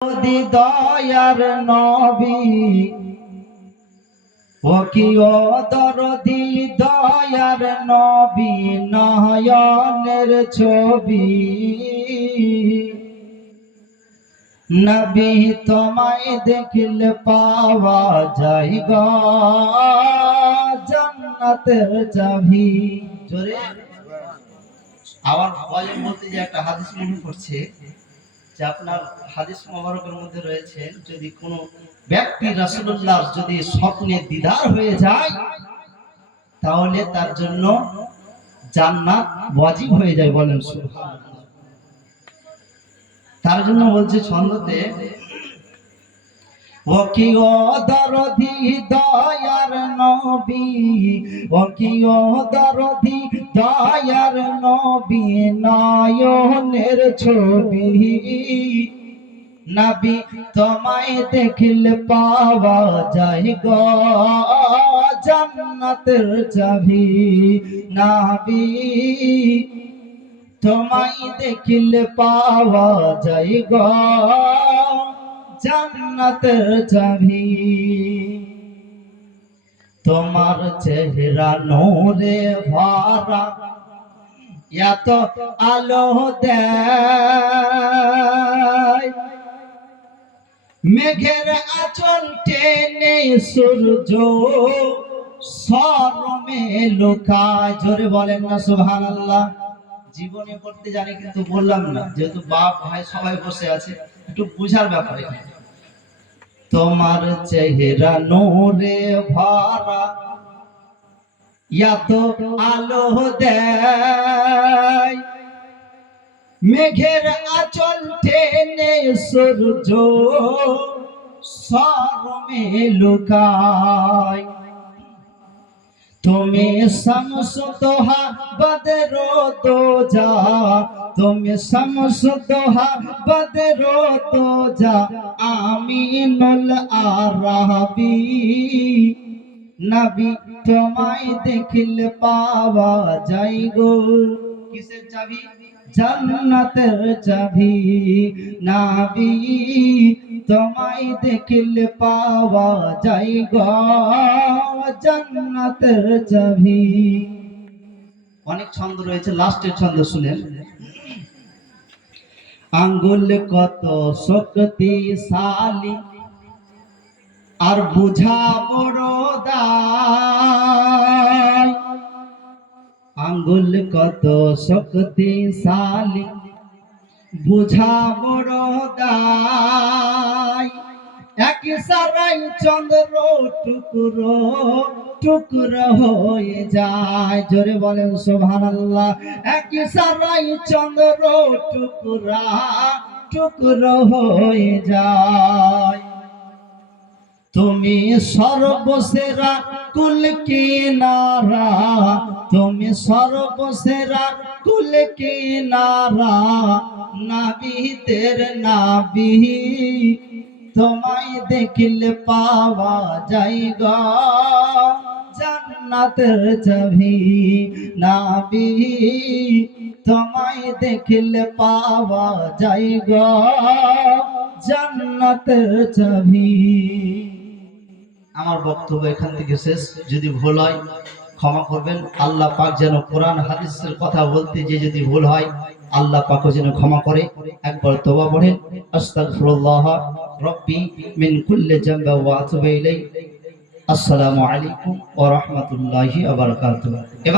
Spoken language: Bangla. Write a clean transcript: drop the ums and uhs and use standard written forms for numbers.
দয়ার নবী ও কি ও দরদি দয়ার নবী নয়নের ছবি নবী তোমায় দেখলে পাওয়া যায় গো জান্নাতের চাবি। জোরে আবার বলেন বলতে যে একটা হাদিস মনে পড়ছে যে আপনার হাদিস মোবারকের মধ্যে রয়েছে যদি কোনো ব্যক্তি রাসূলুল্লাহর যদি স্বপ্নে দিদার হয়ে যায় তাহলে তার জন্য জান্নাত ওয়াজিব হয়ে যায়। বলেন সুবহানাল্লাহ। তার জন্য বলছে ছন্দতে ও কি ও দরদি দয়ার নবী ও কি ও দরদি দয়ার নবী নয়নের ছবি নবী তোমায় দেখলে পাওয়া যায় গো জান্নাতের চাবি নবী তোমায় দেখলে পাওয়া যায় গো জান্নাতের চাবি। তোমার চেহারা নূরে ভরা এত আলো দেয় মেঘের আঁচল টেনে সূর্য শরমে লুকায়। জোরে বলেন না সুবহানাল্লাহ। জীবনে করতে জানি কিন্তু বললাম না, যেহেতু বাপ ভাই সবাই বসে আছে একটু বুঝার ব্যাপার। তোমার চেহারা নূরে ভরা এত আলো দেয় মেঘের আঁচল টেনে সূর্য শরমে লুকায় তুমি শামস দোহা বদর দোজা তুমি শামস দোহা বদর দোজা আমিনুল আরাবি নবী তোমায় দেখলে পাওয়া যায় গো কিসের চাবি? জান্নাতের চাবি নবী তোমায় দেখলে পাওয়া যায় গো জান্নাতের চাবি। অনেক ছন্দ রয়েছে, লাস্টের ছন্দ শুনেন। আঙ্গুল কত শক্তিশালী আর বুঝা বড় দায় আঙ্গুল কত শক্তিশালী বুঝা বড় দায় এক সারাই চন্দ্র টুকরো টুকরো হয়ে যায়। জোরে বলেন সুবহানাল্লাহ। এক সারাই চন্দ্র টুকরা টুকরো হয়ে যায় তুমি সর্বসেরা কুল কিনারা তুমি সর্বসেরা কুল কিনারা নবীদের নবী তোমায় দেখলে পাওয়া যায় গো জান্নাতের চাবি নবী তোমায় দেখলে পাওয়া যায় গো জান্নাতের চাবি। আমার বক্তব্য এখান থেকে শেষ। যদি ভুল হয় ক্ষমা করবেন। আল্লাহ পাক যেন কোরআন হাদিসের কথা বলতে যে যদি ভুল হয় আল্লাহ পাক যেন ক্ষমা করে। একবার তওবা পড়েন আস্তাগফিরুল্লাহ রাব্বি মিন কুল্লি যামবি ওয়া আতুবু ইলাইহি। আসসালামু আলাইকুম ওয়া রাহমাতুল্লাহি ওয়া বারাকাতুহু।